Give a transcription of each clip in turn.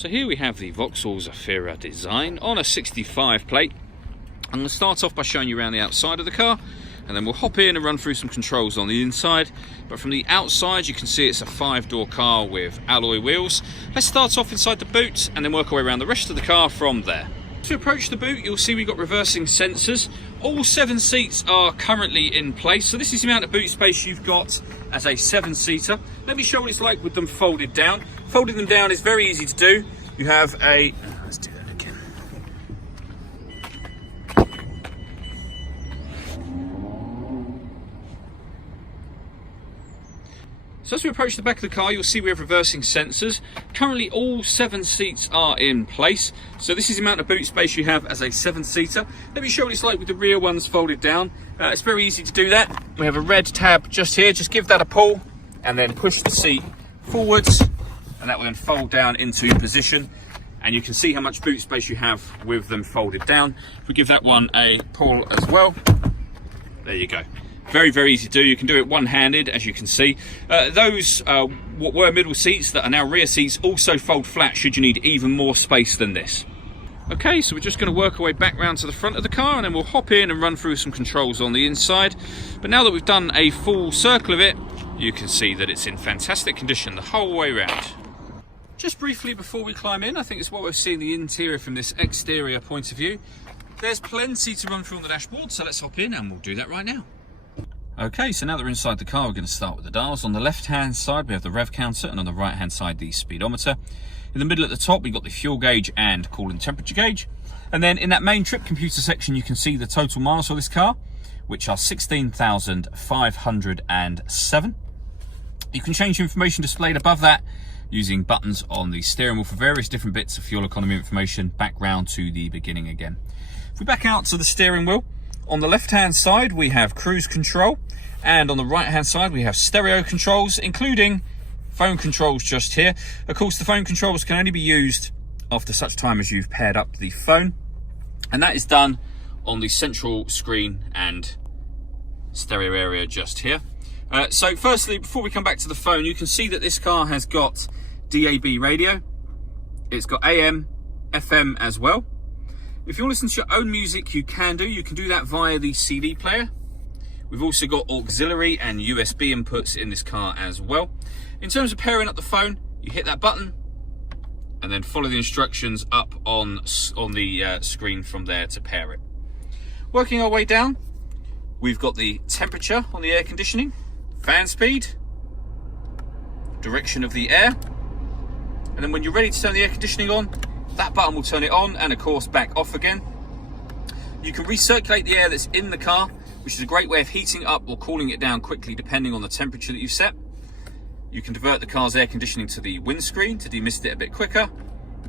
So here we have the Vauxhall Zafira design on a 65 plate. I'm going to start off by showing you around the outside of the car, and then we'll hop in and run through some controls on the inside. But from the outside you can see it's a 5-door car with alloy wheels. Let's start off inside the boot and then work our way around the rest of the car from there. To approach the boot, you'll see we've got reversing sensors. All 7 seats are currently in place, so this is the amount of boot space you've got as a 7-seater. Let me show what it's like with them folded down. Folding them down is very easy to do. You have a... let's do that again. So as we approach the back of the car, you'll see we have reversing sensors. Currently all 7 seats are in place. So this is the amount of boot space you have as a 7-seater. Let me show what it's like with the rear ones folded down. It's very easy to do that. We have a red tab just here. Just give that a pull and then push the seat forwards, and that will then fold down into position. And you can see how much boot space you have with them folded down. If we give that one a pull as well, there you go. Very, very easy to do. You can do it one-handed, as you can see. Those what were middle seats that are now rear seats also fold flat should you need even more space than this. Okay, so we're just going to work our way back round to the front of the car, and then we'll hop in and run through some controls on the inside. But now that we've done a full circle of it, you can see that it's in fantastic condition the whole way round. Just briefly before we climb in, I think it's what we're seeing the interior from this exterior point of view. There's plenty to run through on the dashboard, so let's hop in and we'll do that right now. Okay, so now that we're inside the car, we're going to start with the dials. On the left-hand side, we have the rev counter, and on the right-hand side, the speedometer. In the middle at the top, we've got the fuel gauge and coolant temperature gauge. And then in that main trip computer section, you can see the total miles for this car, which are 16,507. You can change the information displayed above that using buttons on the steering wheel for various different bits of fuel economy information, back round to the beginning again. If we back out to the steering wheel, on the left-hand side, we have cruise control, and on the right-hand side, we have stereo controls, including phone controls just here. Of course, the phone controls can only be used after such time as you've paired up the phone, and that is done on the central screen and stereo area just here. So firstly, before we come back to the phone, you can see that this car has got DAB radio. It's got AM, FM as well. If you want to listen to your own music, you can do. You can do that via the CD player. We've also got auxiliary and USB inputs in this car as well. In terms of pairing up the phone, you hit that button and then follow the instructions up on the screen from there to pair it. Working our way down, we've got the temperature on the air conditioning, fan speed, direction of the air, and then when you're ready to turn the air conditioning on, that button will turn it on and of course back off again. You can recirculate the air that's in the car, which is a great way of heating up or cooling it down quickly depending on the temperature that you've set. You can divert the car's air conditioning to the windscreen to demist it a bit quicker,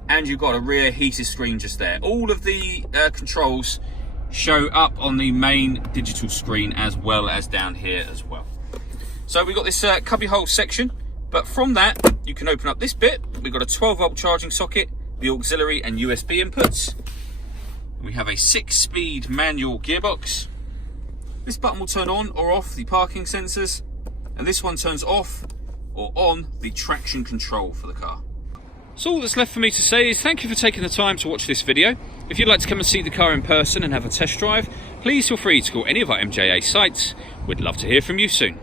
and you've got a rear heated screen just there. All of the controls show up on the main digital screen as well as down here as well. So we've got this cubbyhole section, but from that you can open up this bit. We've got a 12-volt charging socket, the auxiliary and USB inputs. We have a 6-speed manual gearbox. This button will turn on or off the parking sensors, and this one turns off or on the traction control for the car. So all that's left for me to say is thank you for taking the time to watch this video. If you'd like to come and see the car in person and have a test drive, please feel free to call any of our MJA sites. We'd love to hear from you soon.